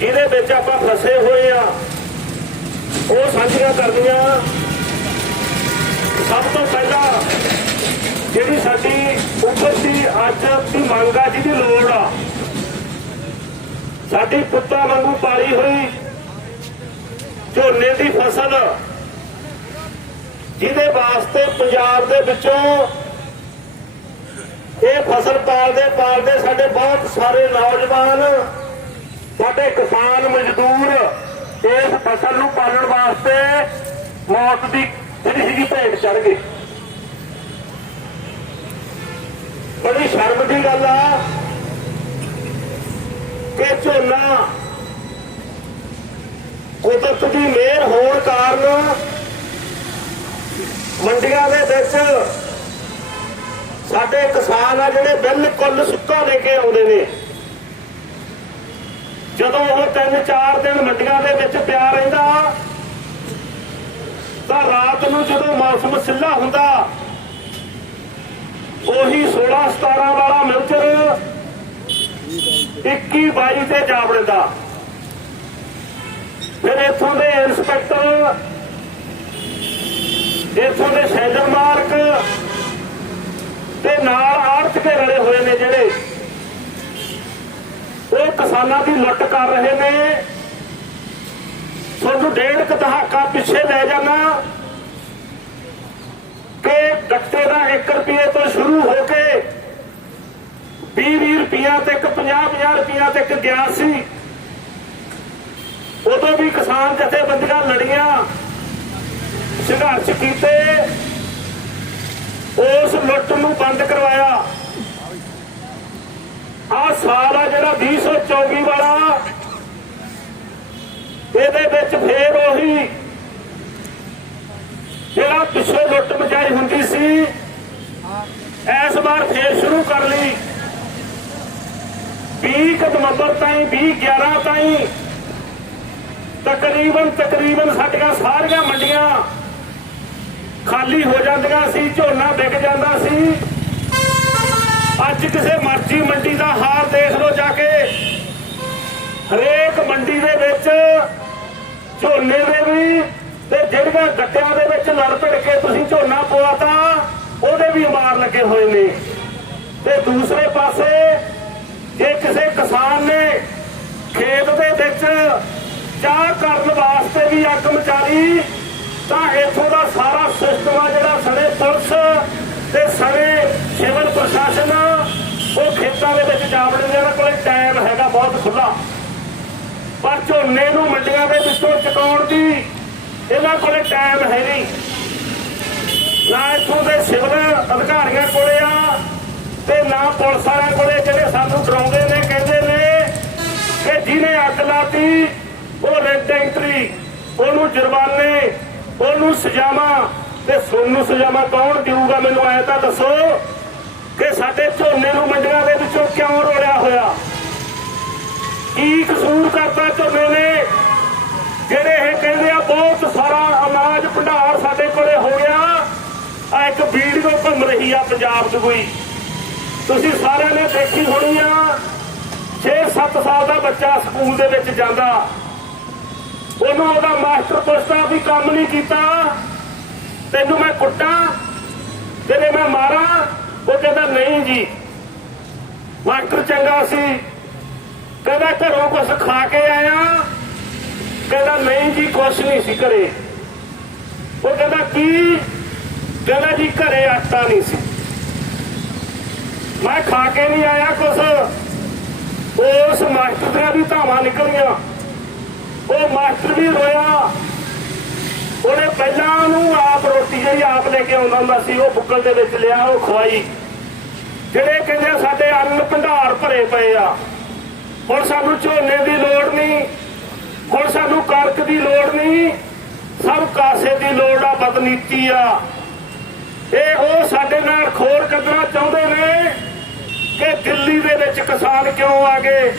ਜਿਹਦੇ ਵਿੱਚ ਆਪਾਂ ਫਸੇ ਹੋਏ ਆ, ਉਹ ਸਾਂਝੀਆਂ ਕਰਨੀਆਂ। ਸਭ ਤੋਂ ਪਹਿਲਾਂ ਜਿਹੜੀ ਸਾਡੀ ਉੱਭਰਦੀ ਅੱਜ ਦੀ ਮੰਗ ਆ, ਜਿਹਦੀ ਲੋੜ ਆ, ਸਾਡੀ ਪੁੱਤਾਂ ਵਾਂਗੂ ਪਾਲੀ ਹੋਈ ਝੋਨੇ ਦੀ ਫਸਲ, ਜਿਹਦੇ ਵਾਸਤੇ ਪੰਜਾਬ ਦੇ ਵਿੱਚੋਂ ਇਹ ਫਸਲ ਪਾਲਦੇ ਪਾਲਦੇ ਸਾਡੇ ਬਹੁਤ ਸਾਰੇ ਨੌਜਵਾਨ ਸਾਡੇ ਕਿਸਾਨ ਮਜ਼ਦੂਰ ਇਸ ਫਸਲ ਨੂੰ ਪਾਲਣ ਵਾਸਤੇ ਮੌਤ ਦੀ ਜਿਹੜੀ ਸੀਗੀ ਭੇਟ ਚੜ ਗਏ ਬੜੀ ਸ਼ਰਮ ਦੀ ਗੱਲ ਆ ਕਿ ਝੋਨਾ ਕੁਦਰਤ ਦੀ ਮਿਹਰ ਹੋਣ ਕਾਰਨ ਮੰਡੀਆਂ ਦੇ ਵਿੱਚ ਸਾਡੇ ਕਿਸਾਨ ਆ ਜਿਹੜੇ ਬਿਲਕੁਲ ਸੁੱਕਾ ਲੈ ਕੇ ਆਉਂਦੇ ਨੇ। ਜਦੋਂ ਉਹ ਤਿੰਨ ਚਾਰ ਦਿਨ ਮੰਡੀਆਂ ਦੇ ਵਿੱਚ ਪਿਆ ਰਹਿੰਦਾ, ਤਾਂ ਰਾਤ ਨੂੰ ਜਦੋਂ ਮੌਸਮ ਸਿੱਲਾ ਹੁੰਦਾ, ਉਹੀ 16 17 ਵਾਲਾ ਮਿਲਚਰ 21 22 ਤੇ ਜਾ ਵੜਦਾ। ਫਿਰ ਇੱਥੋਂ ਦੇ ਇੰਸਪੈਕਟਰ, ਇਥੋਂ ਦੇ ਸੈਂਟਰ ਮਾਰਕ ਤੇ ਨਾਲ ਆੜਤ ਕੇ ਰਲੇ ਹੋਏ ਨੇ ਕਿਸਾਨਾਂ ਦੀ ਲੁੱਟ ਕਰ ਰਹੇ ਨੇ। ਤੁਹਾਨੂੰ ਡੇਢ ਕੁ ਦਹਾਕਾ ਪਿੱਛੇ ਲੈ ਜਾਣਾ ਕਿ ਗੱਟੇ ਦਾ 1 ਰੁਪਏ ਤੋਂ ਸ਼ੁਰੂ ਹੋ ਕੇ 20 ਰੁਪਿਆ ਤੇ ਇੱਕ 50 50 ਰੁਪਿਆ ਤੱਕ ਗਿਆ ਸੀ। ਉਦੋਂ ਵੀ ਕਿਸਾਨ ਜਥੇਬੰਦੀਆਂ ਲੜੀਆਂ, ਸੰਘਰਸ਼ ਕੀਤੇ, ਉਸ ਲੁੱਟ ਨੂੰ ਬੰਦ ਕਰਵਾਇਆ। ਆ ਸਾਲ ਆ ਜਿਹੜਾ 2024 ਵਾਲਾ। ਇਹਦੇ ਵਿੱਚ ਫੇਰ ਉਹੀ ਜਿਹੜਾ ਪਿੱਛੇ ਲੁੱਟ ਮਚਾਈ ਹੁੰਦੀ ਸੀ, ਇਸ ਵਾਰ ਫੇਰ ਸ਼ੁਰੂ ਕਰ ਲਈ। 20 ਕੁ ਨਵੰਬਰ ਤਾਈਂ 20 11 ਤਾਈਂ ਤਕਰੀਬਨ ਤਕਰੀਬਨ ਸਾਡੀਆਂ ਸਾਰੀਆਂ ਮੰਡੀਆਂ ਖਾਲੀ ਹੋ ਜਾਂਦੀਆਂ ਸੀ, ਝੋਨਾ ਵਿਕ ਜਾਂਦਾ ਸੀ। ਅੱਜ ਕਿਸੇ ਮਰਜ਼ੀ ਮੰਡੀ ਦਾ ਹਾਲ ਦੇਖ ਲਓ ਜਾ ਕੇ। ਹਰੇਕ ਮੰਡੀ ਦੇ ਵਿੱਚ ਝੋਨੇ ਦੇ ਵੀ ਤੇ ਜਿਹੜੀਆਂ ਗੱਟਿਆਂ ਦੇ ਵਿੱਚ ਲੜ ਭਿੜ ਕੇ ਤੁਸੀਂ ਝੋਨਾ ਪਵਾਤਾ ਉਹਦੇ ਵੀ ਮਾਰ ਲੱਗੇ ਹੋਏ ਨੇ। ਤੇ ਦੂਸਰੇ ਪਾਸੇ ਜੇ ਕਿਸੇ ਕਿਸਾਨ ਨੇ ਖੇਤ ਦੇ ਵਿੱਚ ਚਾਹ ਕਰਨ ਵਾਸਤੇ ਵੀ ਅੱਗ ਮਚਾਲੀ ਤਾਂ ਇੱਥੋਂ ਦਾ ਸਾਰਾ ਸਿਸਟਮ ਆ ਜਿਹੜਾ ਸਣੇ ਪੁਲਿਸ ਤੇ ਸਣੇ ਸਿਵਲ ਪ੍ਰਸ਼ਾਸਨ, ਉਹ ਖੇਤਾਂ ਦੇ ਵਿੱਚ ਜਾ ਵੜਦੇ ਇਹਨਾਂ ਕੋਲੇ ਟਾਈਮ ਹੈਗਾ, ਬਹੁਤ ਖੁੱਲਾ ਪਰ ਝੋਨੇ ਨੂੰ ਮੰਡੀਆਂ ਦੇ ਵਿੱਚੋਂ ਚਕਾਉਣ ਦੀ ਇਹਨਾਂ ਕੋਲੇ ਟਾਈਮ ਹੈ ਨਹੀਂ। ਨਾ ਇੱਥੋਂ ਦੇ ਸਿਵਲ ਅਧਿਕਾਰੀਆਂ ਕੋਲੇ ਆ, ਤੇ ਨਾ ਪੁਲਿਸ ਵਾਲਿਆਂ ਕੋਲੇ, ਜਿਹੜੇ ਸਾਨੂੰ ਡਰਾਉਂਦੇ ਨੇ, ਕਹਿੰਦੇ ਨੇ ਕਿ ਜਿਹਨੇ ਅੱਗ ਲਾਤੀ, ਉਹ ਰੈੱਡ ਐਂਟਰੀ ਉਹਨੂੰ ਜੁਰਮਾਨੇ, ਉਹਨੂੰ ਸਜ਼ਾਵਾਂ, ਤੇ ਸੋਨੂੰ ਸਜ਼ਾਵਾਂ ਕੌਣ ਦੇਊਗਾ, ਮੈਨੂੰ ਐ ਤਾਂ ਦੱਸੋ। ਕਿ ਸਾਡੇ ਝੋਨੇ ਨੂੰ ਮੰਡੀਆਂ ਦੇ ਵਿੱਚੋਂ ਕਿਉਂ ਰੋਲਿਆ ਹੋਇਆ? ਕੀ ਕਸੂਰ ਕਰਤਾ ਝੋਨੇ ਨੇ? ਜਿਹੜੇ ਇਹ ਕਹਿੰਦੇ ਆ, ਬਹੁਤ ਸਾਰਾ ਅਨਾਜ ਭੰਡਾਰ ਸਾਡੇ ਕੋਲੇ ਹੋ ਗਿਆ। ਆ ਇੱਕ ਵੀਡੀਓ ਘੁੰਮ ਰਹੀ ਆ ਪੰਜਾਬ 'ਚ ਕੋਈ। ਤੁਸੀਂ ਸਾਰਿਆਂ ਨੇ ਦੇਖੀ ਹੋਣੀ ਆ 6-7 ਸਾਲ ਦਾ ਬੱਚਾ ਸਕੂਲ ਦੇ ਵਿੱਚ ਜਾਂਦਾ। ਉਹਨੂੰ ਉਹਦਾ ਮਾਸਟਰ ਪੁੱਛਦਾ ਵੀ ਕੰਮ ਨਹੀਂ ਕੀਤਾ। ਤੈਨੂੰ ਮੈਂ ਕੁੱਟਾਂ? ਤੇਰੇ ਮੈਂ ਮਾਰਾਂ? ਕਹਿੰਦਾ ਜੀ। ਮਾਸਟਰ ਚੰਗਾ ਸੀ। ਕਹਿੰਦਾ ਘਰੋਂ ਕੁਝ ਖਾ ਕੇ ਆਇਆ। ਕਹਿੰਦਾ ਨਹੀਂ ਜੀ, ਕੁਛ ਨਹੀਂ ਸੀ ਘਰੇ। ਉਹ ਕਹਿੰਦਾ ਕੀ? ਕਹਿੰਦਾ ਜੀ, ਘਰੇ ਆਟਾ ਨਹੀਂ ਸੀ। ਮੈਂ ਖਾ ਕੇ ਨਹੀਂ ਆਇਆ ਕੁਛ। ਉਸ ਮਾਸਟਰ ਦੀਆਂ ਵੀ ਧਾਵਾਂ ਨਿਕਲੀਆਂ। ਉਹ ਮਾਸਟਰ ਵੀ ਰੋਇਆ। ਉਹਨੇ ਪਹਿਲਾਂ ਉਹਨੂੰ ਆਪ ਰੋਟੀ ਜਿਹੜੀ ਆਪ ਲੈ ਕੇ ਆਉਂਦਾ ਹੁੰਦਾ ਸੀ, ਉਹ ਬੁੱਕਲ ਦੇ ਵਿੱਚ ਲਿਆ, ਉਹ ਖਵਾਈ। ਜਿਹੜੇ ਕਹਿੰਦੇ ਸਾਡੇ ਅੰਨ ਭੰਡਾਰ ਭਰੇ ਪਏ ਆ, ਹੁਣ ਸਾਨੂੰ ਝੋਨੇ ਦੀ ਲੋੜ ਨਹੀਂ, ਹੁਣ ਸਾਨੂੰ ਕਣਕ ਦੀ ਲੋੜ ਨਹੀਂ, ਸਭ ਕਾਸੇ ਦੀ ਲੋੜ ਆ ਬਦਨੀਤੀ ਆ। ਇਹ ਉਹ ਸਾਡੇ ਨਾਲ ਖੋਰ ਕੱਢਣਾ ਚਾਹੁੰਦੇ ਨੇ ਕਿ ਦਿੱਲੀ ਦੇ ਵਿੱਚ ਕਿਸਾਨ ਕਿਉਂ ਆ ਗਏ,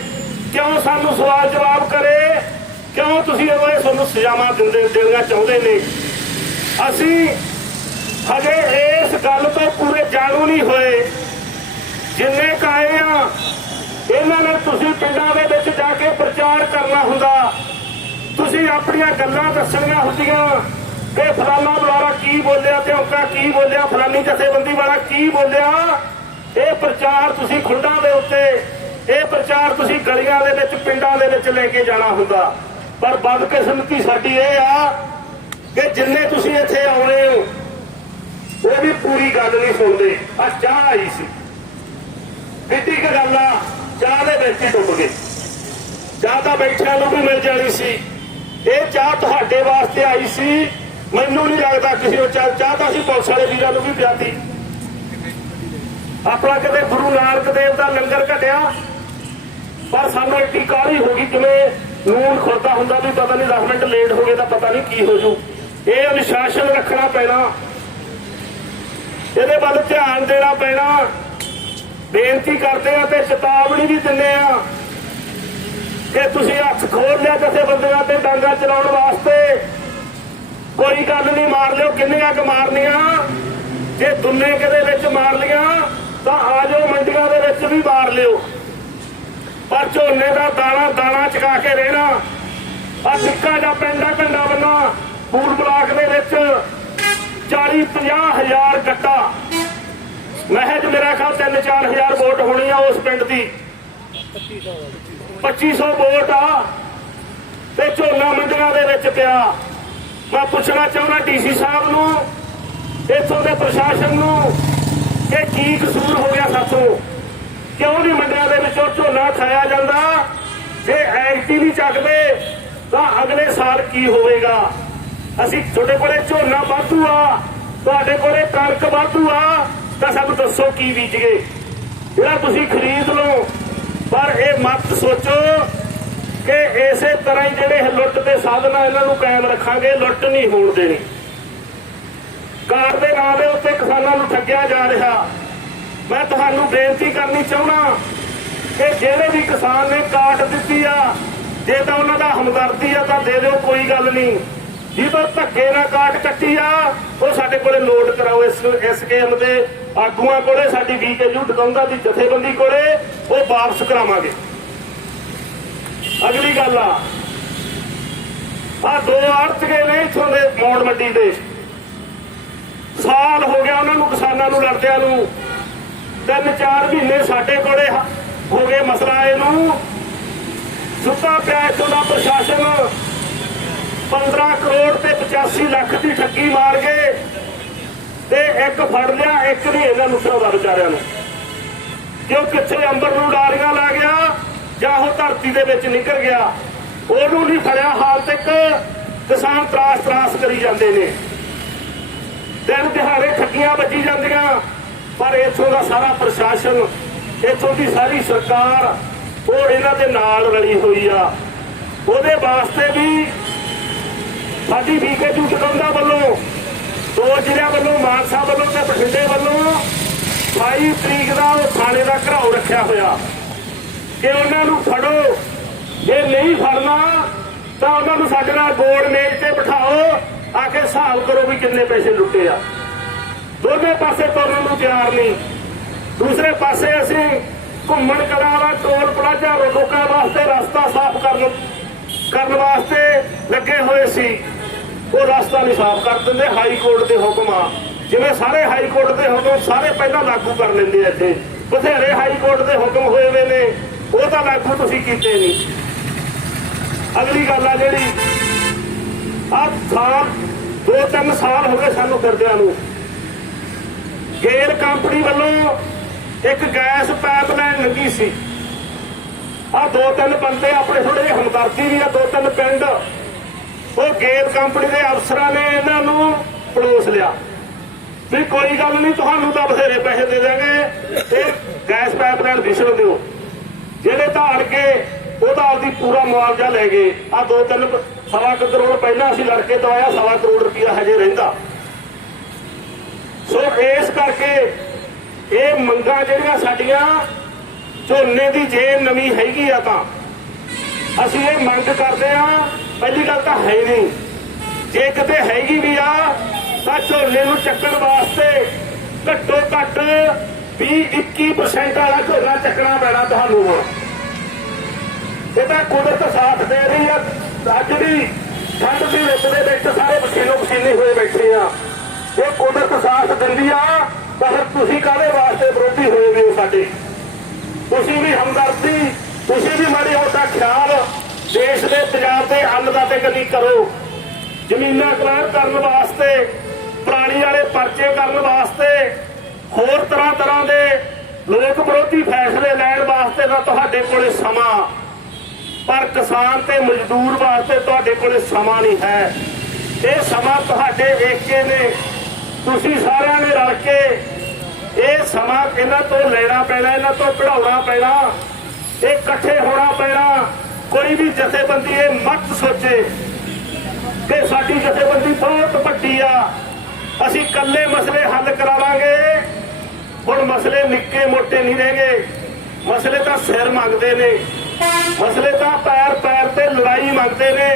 ਕਿਉਂ ਸਾਨੂੰ ਸਵਾਲ ਜਵਾਬ ਕਰੇ, ਕਿਉਂ ਤੁਸੀਂ ਇਹ ਸਾਨੂੰ ਸਜ਼ਾਵਾਂ ਦਿੰਦੇ ਦੇਣੀਆਂ ਚਾਹੁੰਦੇ ਨੇ। ਅਸੀਂ ਹਜੇ ਇਸ ਗੱਲ ਤੋਂ ਪੂਰੇ ਜਾਣੂ ਨਹੀਂ ਹੋਏ ਜਿੰਨੇ ਕਾਏ ਆ, ਇਹਨਾਂ ਨੇ ਤੁਸੀਂ ਪਿੰਡਾਂ ਦੇ ਵਿੱਚ ਜਾ ਕੇ ਪ੍ਰਚਾਰ ਕਰਨਾ ਹੁੰਦਾ। ਤੁਸੀਂ ਆਪਣੀਆਂ ਗੱਲਾਂ ਦੱਸਣੀਆਂ ਹੁੰਦੀਆਂ ਕਿ ਫਲਾਣਾ ਬੁਲਾਰਾ ਕੀ ਬੋਲਿਆ ਤੇ ਔਕਾ ਕੀ ਬੋਲਿਆ, ਫਲਾਨੀ ਜਥੇਬੰਦੀ ਵਾਲਾ ਕੀ ਬੋਲਿਆ। ਇਹ ਪ੍ਰਚਾਰ ਤੁਸੀਂ ਖੁੱਡਾਂ ਦੇ ਉੱਤੇ, ਇਹ ਪ੍ਰਚਾਰ ਤੁਸੀਂ ਗਲੀਆਂ ਦੇ ਵਿੱਚ, ਪਿੰਡਾਂ ਦੇ ਵਿੱਚ ਲੈ ਕੇ ਜਾਣਾ ਹੁੰਦਾ। ਪਰ ਬਦਕਿਸਮਤੀ ਸਾਡੀ ਇਹ ਆ ਕਿ ਜਿੰਨੇ ਤੁਸੀਂ ਇੱਥੇ ਆਉਣੇ ਹੋ, ਉਹ ਵੀ ਪੂਰੀ ਗੱਲ ਨਹੀਂ ਸੁਣਦੇ। ਆ ਚਾਹ ਆਈ ਸੀ। ਕਿੱਡੀ ਕੁ ਗੱਲ ਆ ਚਾਹ ਦੇ ਵਿੱਚ ਹੀ ਡੁੱਬ ਗਏ। ਚਾਹ ਤਾਂ ਬੈਠਿਆਂ ਨੂੰ ਵੀ ਮਿਲ ਜਾਣੀ ਸੀ। ਇਹ ਚਾਹ ਤੁਹਾਡੇ ਵਾਸਤੇ ਆਈ ਸੀ। ਮੈਨੂੰ ਨਹੀਂ ਲੱਗਦਾ ਕਿਸੇ ਨੂੰ ਚਾਹ ਚਾਹ ਤਾਂ ਅਸੀਂ ਪੁਲਿਸ ਵਾਲੇ ਵੀਰਾਂ ਨੂੰ ਵੀ ਪਿਆਤੀ। ਆਪਣਾ ਕਿਤੇ ਗੁਰੂ ਨਾਨਕ ਦੇਵ ਦਾ ਲੰਗਰ ਘਟਿਆ। ਪਰ ਸਾਨੂੰ ਇੱਡੀ ਕਾਹਲੀ ਹੋ ਗਈ, ਜਿਵੇਂ ਨੂਨ ਖੁਰਦਾ ਹੁੰਦਾ ਵੀ ਪਤਾ ਨਹੀਂ 10 ਮਿੰਟ ਲੇਟ ਹੋ ਗਏ ਤਾਂ ਪਤਾ ਨਹੀਂ ਕੀ ਹੋ ਜੂ। ਇਹ ਅਨੁਸ਼ਾਸਨ ਰੱਖਣਾ ਪੈਣਾ। ਇਹਦੇ ਵੱਲ ਧਿਆਨ ਦੇਣਾ ਪੈਣਾ। ਬੇਨਤੀ ਕਰਦੇ ਆ ਤੇ ਚੇਤਾਵਨੀ ਵੀ ਦਿੰਦੇ ਆ ਕਿ ਤੁਸੀਂ ਹੱਥ ਖੋਲ ਲਿਆ ਜਥੇਬੰਦੀਆਂ ਤੇ ਡਾਂਗਾ ਚਲਾਉਣ ਵਾਸਤੇ। ਕੋਈ ਗੱਲ ਨਹੀਂ ਮਾਰ ਲਿਓ, ਕਿੰਨੀਆਂ ਕੁ ਮਾਰਨੀਆਂ? ਜੇ ਦੁੰਨੇ ਦੇ ਵਿੱਚ ਮਾਰ ਲੀਆਂ, ਤਾਂ ਆ ਜਾਓ ਮੰਡੀਆਂ ਦੇ ਵਿੱਚ ਵੀ ਮਾਰ ਲਿਓ। ਪਰ ਝੋਨੇ ਦਾ ਦਾਣਾ ਦਾਣਾ ਚਕਾ ਕੇ ਰਹਿਣਾ ਆ ਨਿੱਕਾ ਜਿਹਾ ਪਿੰਡ ਕੰਡਾ ਬੰਨਾ ਪੂਰ ਬਲਾਕ ਦੇ ਵਿੱਚ 40 50 ਹਜ਼ਾਰ ਗੱਟਾ। ਮਹਿਜ ਮੇਰਾ ਖਿਆਲ 3 4000 ਵੋਟ ਹੋਣੀ ਆ ਉਸ ਪਿੰਡ ਦੀ। 2500 ਵੋਟ ਆ ਤੇ ਝੋਨਾ ਮੰਡੀਆਂ ਦੇ ਵਿੱਚ ਪਿਆ। ਮੈਂ ਪੁੱਛਣਾ ਚਾਹੁੰਦਾ ਡੀਸੀ ਸਾਹਿਬ ਨੂੰ, ਇੱਥੋਂ ਦੇ ਪ੍ਰਸ਼ਾਸਨ ਨੂੰ, ਕਿ ਕੀ ਕਸੂਰ ਹੋ ਗਿਆ ਸਾਥੋਂ? ਕਿਉਂ ਨਹੀਂ ਮੰਡੀਆਂ ਦੇ ਵਿੱਚੋਂ ਝੋਨਾ ਖਾਇਆ ਜਾਂਦਾ? ਜੇ ਐਕਟੀ ਨਹੀਂ ਚੱਕਦੇ ਤਾਂ ਅਗਲੇ ਸਾਲ ਕੀ ਹੋਵੇਗਾ? ਅਸੀਂ ਤੁਹਾਡੇ ਕੋਲੇ ਝੋਨਾ ਵਾਧੂ ਆ, ਤੁਹਾਡੇ ਕੋਲੇ ਕਣਕ ਵਾਧੂ ਆ ਤਾਂ ਸਾਨੂੰ ਦੱਸੋ ਕੀ ਬੀਜਗੇ ਜਿਹੜਾ ਤੁਸੀਂ ਖਰੀਦ ਲਓ, ਪਰ ਇਹ ਮਤ ਸੋਚੋ ਕਿ ਇਸੇ ਤਰ੍ਹਾਂ ਹੀ ਜਿਹੜੇ ਲੁੱਟ ਦੇ ਸਾਧਨ ਆ, ਇਹਨਾਂ ਨੂੰ ਕਾਇਮ ਰੱਖਾਂਗੇ, ਲੁੱਟ ਨਹੀਂ ਹੋਣ ਦੇਣੀ। ਕਾਰ ਦੇ ਨਾਂ ਦੇ ਉੱਤੇ ਕਿਸਾਨਾਂ ਨੂੰ ਠੱਗਿਆ ਜਾ ਰਿਹਾ। ਮੈਂ ਤੁਹਾਨੂੰ ਬੇਨਤੀ ਕਰਨੀ ਚਾਹੁੰਦਾ ਕਿ ਜਿਹੜੇ ਵੀ ਕਿਸਾਨ ਨੇ ਕਾਟ ਦਿੱਤੀ ਆ, ਜੇ ਤਾਂ ਉਹਨਾਂ ਦਾ ਹਮਦਰਦੀ ਆ, ਤਾਂ ਦੇ ਦਿਓ, ਕੋਈ ਗੱਲ ਨਹੀਂ। ਜਿਹਦਾ ਧੱਕੇ ਨਾਲ ਕਾਟ ਕੱਟੀ ਆ, ਉਹ ਸਾਡੇ ਕੋਲੇ ਨੋਟ ਕਰਾਓ ਇਸ ਐਸਕੇਐਮ ਦੇ। ਆਗੂਆਂ ਕੋਲੇ, ਸਾਡੀ ਵੀਕੇਯੂ ਟਕਾਉਂਦਾ ਦੀ ਜਥੇਬੰਦੀ ਕੋਲੇ, ਉਹ ਵਾਪਸ ਕਰਾਵਾਂਗੇ। ਅਗਲੀ ਗੱਲ ਆ ਆ ਦੋ ਆੜਤ ਗਏ ਨੇ ਇਥੋਂ ਦੇ ਮੌੜ ਮੰਡੀ ਦੇ। ਸਾਲ ਹੋ ਗਿਆ ਉਹਨਾਂ ਨੂੰ, ਕਿਸਾਨਾਂ ਨੂੰ, ਲੜਦਿਆਂ ਨੂੰ। ਤਿੰਨ ਚਾਰ ਮਹੀਨੇ ਸਾਡੇ ਕੋਲੇ ਹੋ ਗਏ ਮਸਲਾ ਇਹਨੂੰ। ਸੁੱਤਾ ਪਿਆ ਇੱਥੋਂ ਦਾ ਪ੍ਰਸ਼ਾਸਨ। 15 ਕਰੋੜ ਤੇ 85 ਲੱਖ ਦੀ ਠੱਗੀ ਮਾਰ ਕੇ ਤੇ ਇੱਕ ਫੜ ਲਿਆ, ਇੱਕ ਨਹੀਂ ਇਹਨਾਂ ਨੂੰ ਸੌਦਾ ਵਿਚਾਰਿਆਂ ਨੂੰ। ਕਿਉਂ ਕਿੱਥੇ ਅੰਬਰ ਨੂੰ ਡਾਰੀਆਂ ਲਾ ਗਿਆ, ਜਾਂ ਉਹ ਧਰਤੀ ਦੇ ਵਿੱਚ ਨਿਕਲ ਗਿਆ? ਉਹਨੂੰ ਨਹੀਂ ਫੜਿਆ ਹਾਲ ਤੱਕ, ਕਿਸਾਨ ਤਰਾਸ ਤਰਾਸ ਕਰੀ ਜਾਂਦੇ ਨੇ। ਦਿਨ ਦਿਹਾੜੇ ਠੱਗੀਆਂ ਵੱਜੀ ਜਾਂਦੀਆਂ, ਪਰ ਇੱਥੋਂ ਦਾ ਸਾਰਾ ਪ੍ਰਸ਼ਾਸਨ, ਇੱਥੋਂ ਦੀ ਸਾਰੀ ਸਰਕਾਰ, ਉਹ ਇਹਨਾਂ ਦੇ ਨਾਲ ਰਲੀ ਹੋਈ ਆ। ਉਹਦੇ ਵਾਸਤੇ ਵੀ ਸਾਡੀ ਵੀਕੇਯੂ ਟਕਾਉਂਦਾ ਵੱਲੋਂ ਦੋ ਜ਼ਿਲ੍ਹਿਆਂ ਵੱਲੋਂ, ਮਾਨਸਾ ਵੱਲੋਂ ਤੇ ਬਠਿੰਡੇ ਵੱਲੋਂ 22 ਤਰੀਕ ਦਾ ਉਹ ਥਾਣੇ ਦਾ ਘਰਾਓ ਰੱਖਿਆ ਹੋਇਆ। ਕਿ ਉਹਨਾਂ ਨੂੰ ਫੜੋ, ਜੇ ਨਹੀਂ ਫੜਨਾ, ਤਾਂ ਉਹਨਾਂ ਨੂੰ ਸਾਡੇ ਨਾਲ ਗੋਲ ਮੇਜ਼ ਤੇ ਬਿਠਾਓ, ਆ ਕੇ ਹਿਸਾਬ ਕਰੋ ਵੀ ਕਿੰਨੇ ਪੈਸੇ ਲੁੱਟੇ ਆ। ਦੋਨੇ ਪਾਸੇ ਤੁਰਨ ਨੂੰ ਤਿਆਰ ਨਹੀਂ। ਦੂਸਰੇ ਪਾਸੇ ਅਸੀਂ ਘੁੰਮਣ ਕਰਾਂ ਦਾ ਟੋਲ ਪਲਾਜ਼ਾ ਲੋਕਾਂ ਵਾਸਤੇ ਰਸਤਾ ਸਾਫ਼ ਕਰਨ ਕਰਨ ਵਾਸਤੇ ਲੱਗੇ ਹੋਏ ਸੀ। ਉਹ ਰਸਤਾ ਨਹੀਂ ਸਾਫ਼ ਕਰ ਦਿੰਦੇ ਹਾਈ ਕੋਰਟ ਦੇ ਹੁਕਮ ਆ। ਜਿਵੇਂ ਸਾਰੇ ਹਾਈ ਕੋਰਟ ਦੇ ਹੁਕਮ ਸਾਰੇ ਪਹਿਲਾਂ ਲਾਗੂ ਕਰ ਲੈਂਦੇ ਆ ਇੱਥੇ। ਬਥੇਰੇ ਹਾਈ ਕੋਰਟ ਦੇ ਹੁਕਮ ਹੋਏ ਵੇ ਨੇ, ਉਹ ਤਾਂ ਲਾਗੂ ਤੁਸੀਂ ਕੀਤੇ ਨਹੀਂ। ਅਗਲੀ ਗੱਲ ਆ ਜਿਹੜੀ ਆ ਸਾਲ ਦੋ ਤਿੰਨ ਸਾਲ ਹੋ ਗਏ ਸਾਨੂੰ ਫਿਰਦਿਆਂ ਨੂੰ। ਗੇਲ ਕੰਪਨੀ ਵੱਲੋਂ ਇੱਕ ਗੈਸ ਪਾਈਪਲਾਈਨ ਲੱਗੀ ਸੀ। ਆ ਦੋ ਤਿੰਨ ਬੰਦੇ ਆਪਣੇ ਥੋੜੇ ਹਮਦਰਦੀ ਵੀ ਆ ਦੋ ਤਿੰਨ ਪਿੰਡ ਉਹ ਗੇਲ ਕੰਪਨੀ ਦੇ ਅਫਸਰਾਂ ਨੇ ਇਹਨਾਂ ਨੂੰ ਪੜੋਸ ਲਿਆ। ਵੀ ਕੋਈ ਗੱਲ ਨਹੀਂ, ਤੁਹਾਨੂੰ ਤਾਂ ਬਥੇਰੇ ਪੈਸੇ ਦੇ ਦਾਂਗੇ ਤੇ ਗੈਸ ਪਾਈਪਲਾਈਨ ਵਿਛੜ ਦਿਓ। ਜਿਹੜੇ ਧਾੜ ਕੇ ਉਹਦਾ ਆਪਦੀ ਪੂਰਾ ਮੁਆਵਜ਼ਾ ਲੈ ਗਏ। ਆ ਦੋ ਤਿੰਨ ਸਵਾ ਕਰੋੜ ਪਹਿਲਾਂ ਅਸੀਂ ਲੜ ਕੇ ਦਵਾਇਆ ਸਵਾ ਕਰੋੜ ਰੁਪਇਆ ਹਜੇ ਰਹਿੰਦਾ। ਸੋ ਇਸ ਕਰਕੇ ਇਹ ਮੰਗਾਂ ਜਿਹੜੀਆਂ ਸਾਡੀਆਂ, ਝੋਨੇ ਦੀ ਜੇ ਨਵੀਂ ਹੈਗੀ ਆ ਤਾਂ, ਅਸੀਂ ਇਹ ਮੰਗ ਕਰਦੇ ਆ ਪਹਿਲੀ ਗੱਲ ਤਾਂ ਹੈ ਨਹੀਂ। ਜੇ ਕਿਤੇ ਹੈਗੀ ਵੀ ਆ, ਤਾਂ ਝੋਲੇ ਨੂੰ ਚੱਕਣ ਵਾਸਤੇ ਘੱਟੋ ਘੱਟ 20 21% ਵਾਲਾ ਝੋਨਾ ਚੱਕਣਾ ਪੈਣਾ ਤੁਹਾਨੂੰ। ਇਹ ਤਾਂ ਕੁਦਰਤ ਸਾਥ ਦੇ ਰਹੀ ਆ। ਅੱਜ ਵੀ ਠੰਡ ਦੀ ਵਿੱਚ ਦੇ ਵਿੱਚ ਸਾਰੇ ਪਸੀਨੋ ਪਸੀਨੇ ਹੋਏ ਬੈਠੇ ਆ। ਜੇ ਕੁਦਰਤ ਸਾਥ ਦਿੰਦੀ ਆ, ਤਾਂ ਫਿਰ ਤੁਸੀਂ ਕਾਹਦੇ ਵਾਸਤੇ ਵਿਰੋਧੀ ਹੋਏ ਵੀ ਹੋ ਸਾਡੇ? ਤੁਸੀਂ ਵੀ ਹਮਦਰਦੀ, ਤੁਸੀਂ ਵੀ ਮਾੜੀ ਮੋਟਾ ਖਿਆਲ ਦੇਸ਼ ਦੇ ਪੰਜਾਬ ਦੇ ਅੰਨਦਾਤੇ ਕੰਨੀ ਕਰੋ। ਜ਼ਮੀਨਾਂ ਕਰਾਰ ਕਰਨ ਵਾਸਤੇ, ਪ੍ਰਾਣੀ ਵਾਲੇ ਪਰਚੇ ਕਰਨ ਵਾਸਤੇ, ਹੋਰ ਤਰ੍ਹਾਂ ਤਰ੍ਹਾਂ ਦੇ ਲੋਕ ਵਿਰੋਧੀ ਫੈਸਲੇ ਲੈਣ ਵਾਸਤੇ ਤਾਂ ਤੁਹਾਡੇ ਕੋਲੇ ਸਮਾਂ। ਪਰ ਕਿਸਾਨ ਤੇ ਮਜ਼ਦੂਰ ਵਾਸਤੇ ਤੁਹਾਡੇ ਕੋਲੇ ਸਮਾਂ ਨਹੀਂ ਹੈ। ਇਹ ਸਮਾਂ ਤੁਹਾਡੇ ਏਕੇ ਨੇ। ਤੁਸੀਂ ਸਾਰਿਆਂ ਨੇ ਰਲ ਕੇ ਇਹ ਸਮਾਂ ਇਹਨਾਂ ਤੋਂ ਲੈਣਾ ਪੈਣਾ, ਇਹਨਾਂ ਤੋਂ ਕਢਾਉਣਾ ਪੈਣਾ, ਇਹ ਇਕੱਠੇ ਹੋਣਾ ਪੈਣਾ। ਕੋਈ ਵੀ ਜਥੇਬੰਦੀ ਇਹ ਮਤ ਸੋਚੇ ਕਿ ਸਾਡੀ ਜਥੇਬੰਦੀ ਬਹੁਤ ਵੱਡੀ ਆ। ਅਸੀਂ ਇਕੱਲੇ ਮਸਲੇ ਹੱਲ ਕਰਾਵਾਂਗੇ। ਹੁਣ ਮਸਲੇ ਨਿੱਕੇ ਮੋਟੇ ਨਹੀਂ ਰਹਿਗੇ ਮਸਲੇ ਤਾਂ ਸਿਰ ਮੰਗਦੇ ਨੇ। ਮਸਲੇ ਤਾਂ ਪੈਰ ਪੈਰ ਤੇ ਲੜਾਈ ਮੰਗਦੇ ਨੇ।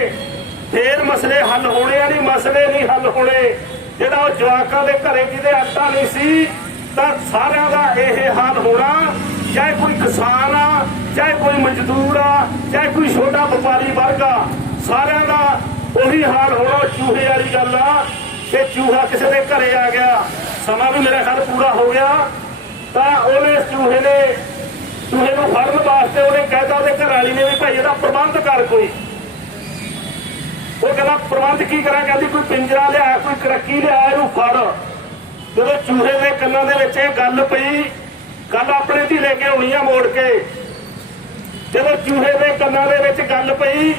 ਫੇਰ ਮਸਲੇ ਹੱਲ ਹੋਣੇ ਆ ਨਹੀਂ ਮਸਲੇ ਨਹੀਂ ਹੱਲ ਹੋਣੇ। ਜਿਹੜਾ ਉਹ ਜਵਾਕਾਂ ਦੇ ਘਰੇ ਕਿਤੇ ਆਟਾ ਨਹੀਂ ਸੀ, ਤਾਂ ਸਾਰਿਆਂ ਦਾ ਇਹ ਹਾਲ ਹੋਣਾ। ਚਾਹੇ ਕੋਈ ਕਿਸਾਨ ਆ, ਚਾਹੇ ਕੋਈ ਮਜ਼ਦੂਰ ਆ ਚਾਹੇ ਕੋਈ ਛੋਟਾ ਵਪਾਰੀ ਵਰਗਾ ਸਾਰਿਆਂ ਦਾ ਉਹੀ ਹਾਲ ਹੋਣਾ ਚੂਹੇ ਵਾਲੀ ਗੱਲ ਆ, ਕਿ ਚੂਹਾ ਕਿਸੇ ਦੇ ਘਰੇ ਆ ਗਿਆ, ਸਮਾਂ ਵੀ ਮੇਰਾ ਖਿਆਲ ਪੂਰਾ ਹੋ ਗਿਆ, ਤਾਂ ਉਹਨੇ ਚੂਹੇ ਨੇ, ਚੂਹੇ ਨੂੰ ਫੜਨ ਵਾਸਤੇ ਉਹਨੇ ਕਹਿਤਾ ਉਹਦੇ ਘਰ ਵਾਲੀ ਨੇ ਵੀ ਭਾਈ ਇਹਦਾ ਪ੍ਰਬੰਧ ਕਰ ਕੋਈ। ਉਹ ਕਹਿੰਦਾ, ਪ੍ਰਬੰਧ ਕੀ ਕਰਾਂ? ਕਹਿੰਦੀ, ਕੋਈ ਪਿੰਜਰਾ ਲਿਆ, ਕੋਈ ਕਰੱਕੀ ਲਿਆ, ਇਹਨੂੰ ਫੜ। ਜਦੋਂ ਚੂਹੇ ਦੇ ਕੰਨਾਂ ਦੇ ਵਿੱਚ ਇਹ ਗੱਲ ਪਈ, ਗੱਲ ਆਪਣੇ ਦੀ ਲੈ ਕੇ ਆਉਣੀ ਆ ਮੋੜ ਕੇ। ਜਦੋਂ ਚੂਹੇ ਦੇ ਕੰਨਾਂ ਦੇ ਵਿੱਚ ਗੱਲ ਪਈ,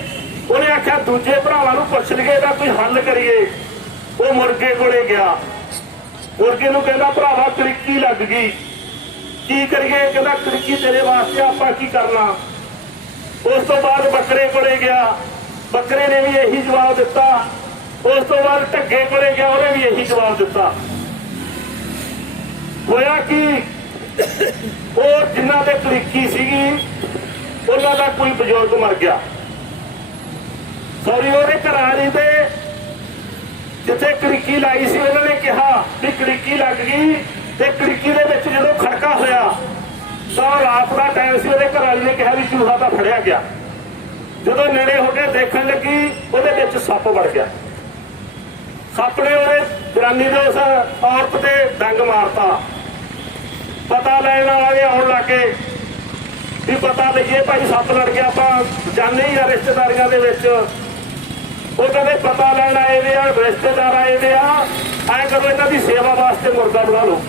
ਉਹਨੇ ਆਖਿਆ, ਦੂਜੇ ਭਰਾਵਾਂ ਨੂੰ ਪੁੱਛ ਲਈਏ ਇਹਦਾ ਕੋਈ ਹੱਲ ਕਰੀਏ। ਉਹ ਮੁਰਗੇ ਕੋਲੇ ਗਿਆ। ਮੁਰਗੇ ਨੂੰ ਕਹਿੰਦਾ, ਭਰਾਵਾ ਕੜਿੱਕੀ ਲੱਗ ਗਈ। ਕੀ ਕਰੀਏ? ਕਹਿੰਦਾ ਕੜਿੱਕੀ ਤੇਰੇ ਵਾਸਤੇ ਆਪਾਂ ਕੀ ਕਰਨਾ? ਉਸ ਤੋਂ ਬਾਅਦ ਬੱਕਰੇ ਕੋਲੇ ਗਿਆ। ਬੱਕਰੇ ਨੇ ਵੀ ਇਹੀ ਜਵਾਬ ਦਿੱਤਾ। ਉਸ ਤੋਂ ਬਾਅਦ ਢੱਗੇ ਕੋਲੇ ਗਿਆ, ਉਹਨੇ ਵੀ ਇਹੀ ਜਵਾਬ ਦਿੱਤਾ। ਹੋਇਆ ਕਿ? ਉਹ ਜਿਨ੍ਹਾਂ ਦੇ ਕੜਿੱਕੀ ਸੀਗੀ ਉਹਨਾਂ ਦਾ ਕੋਈ ਬਜ਼ੁਰਗ ਮਰ ਗਿਆ। ਸੌਰੀ ਉਹਦੇ ਘਰਾਲੀ ਦੇ ਜਿੱਥੇ ਕੜਿੱਕੀ ਲਾਈ ਸੀ, ਉਹਨਾਂ ਨੇ ਕਿਹਾ ਵੀ ਕੜਿੱਕੀ ਲੱਗ ਗਈ ਤੇ ਕੜਿੱਕੀ ਦੇ ਵਿੱਚ ਜਦੋਂ ਖੜਕਾ ਹੋਇਆ ਤਾਂ ਰਾਤ ਦਾ ਟਾਈਮ ਸੀ, ਉਹਦੇ ਘਰਾਲੀ ਨੇ ਕਿਹਾ ਵੀ ਚੂਹਾ ਤਾਂ ਫੜਿਆ ਗਿਆ। ਜਦੋਂ ਨੇੜੇ ਹੋ ਕੇ ਦੇਖਣ ਲੱਗੀ, ਉਹਦੇ ਵਿੱਚ ਸੱਪ ਵੜ ਗਿਆ। ਸੱਪ ਨੇ ਉਹਦੇ ਜਨਾਨੀ ਦੇ ਉਸ ਔਰਤ ਤੇ ਡੰਗ ਮਾਰਤਾ। ਪਤਾ ਲੈਣ ਵਾਲੇ ਆਉਣ ਲੱਗੇ ਵੀ ਪਤਾ ਲਈਏ ਭਾਈ, ਸੱਤ ਲੜਕੇ ਆਪਾਂ ਜਾਣੇ ਹੀ ਆ ਰਿਸ਼ਤੇਦਾਰੀਆਂ ਦੇ ਵਿੱਚ। ਉਹ ਕਹਿੰਦੇ ਪਤਾ ਲੈਣ ਆਏ ਵੇ ਆ, ਰਿਸ਼ਤੇਦਾਰ ਆਏ ਵੇ ਆ। ਐ ਕਰੋ ਇਹਨਾਂ ਦੀ ਸੇਵਾ ਵਾਸਤੇ ਮੁਰਗਾ ਬਣਾ ਲਓ।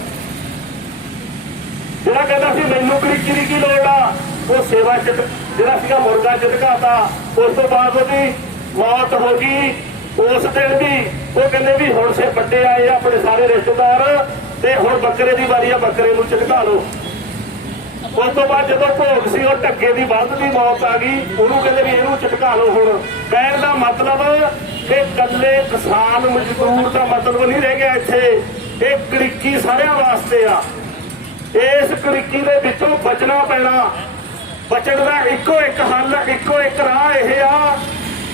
ਜਿਹੜਾ ਕਹਿੰਦਾ ਸੀ, ਮੈਨੂੰ ਕੜਿੱਕੀ ਦੀ ਕੀ ਲੋੜ ਆ? ਉਹ ਸੇਵਾ ਚ ਜਿਹੜਾ ਸੀਗਾ ਮੁਰਗਾ ਚਟਕਾਤਾ ਉਸ ਤੋਂ ਬਾਅਦ ਉਹਦੀ ਮੌਤ ਹੋ ਗਈ। ਉਸ ਦਿਨ ਦੀ ਉਹ ਕਹਿੰਦੇ ਵੀ ਹੁਣ ਸੇ ਵੱਡੇ ਆਏ ਆ ਆਪਣੇ ਸਾਰੇ ਰਿਸ਼ਤੇਦਾਰ। ਤੇ ਹੁਣ ਬੱਕਰੇ ਦੀ ਵਾਰੀ ਆ, ਬੱਕਰੇ ਨੂੰ ਚਟਕਾ ਲਓ। ਉਸ ਤੋਂ ਬਾਅਦ ਜਦੋਂ ਭੋਗ ਸੀ, ਉਹ ਢੱਕੇ ਦੀ ਵੱਧ ਦੀ ਮੌਤ ਆ ਗਈ। ਉਹਨੂੰ ਕਹਿੰਦੇ ਵੀ ਇਹਨੂੰ ਝਟਕਾ ਲਓ ਹੁਣ। ਕਹਿਣ ਦਾ ਮਤਲਬ ਕਿ ਕੱਲੇ ਕਿਸਾਨ ਮਜ਼ਦੂਰ ਦਾ ਮਤਲਬ ਨਹੀਂ ਰਹਿ ਗਿਆ ਇੱਥੇ। ਇਹ ਕੜਿੱਕੀ ਸਾਰਿਆਂ ਵਾਸਤੇ ਆ। ਇਸ ਕੜਿੱਕੀ ਦੇ ਵਿੱਚੋਂ ਬਚਣਾ ਪੈਣਾ। ਬਚਣ ਦਾ ਇੱਕੋ ਇੱਕ ਹੱਲ, ਇੱਕੋ ਇੱਕ ਰਾਹ ਇਹ ਆ।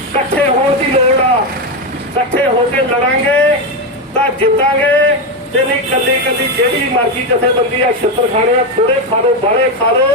ਇਕੱਠੇ ਹੋਣ ਦੀ ਲੋੜ ਆ। ਇਕੱਠੇ ਹੋ ਕੇ ਲੜਾਂਗੇ ਤਾਂ ਜਿੱਤਾਂਗੇ। ਤੇ ਨਹੀਂ ਕੱਲੀ ਕੱਲੀ ਜਿਹੜੀ ਮਰਜ਼ੀ ਜਥੇਬੰਦੀ ਆ ਛਿੱਤਰ ਖਾਣੇ ਆ ਥੋੜੇ ਖਾ ਲੋ ਬਾਰੇ ਖਾ ਲੋ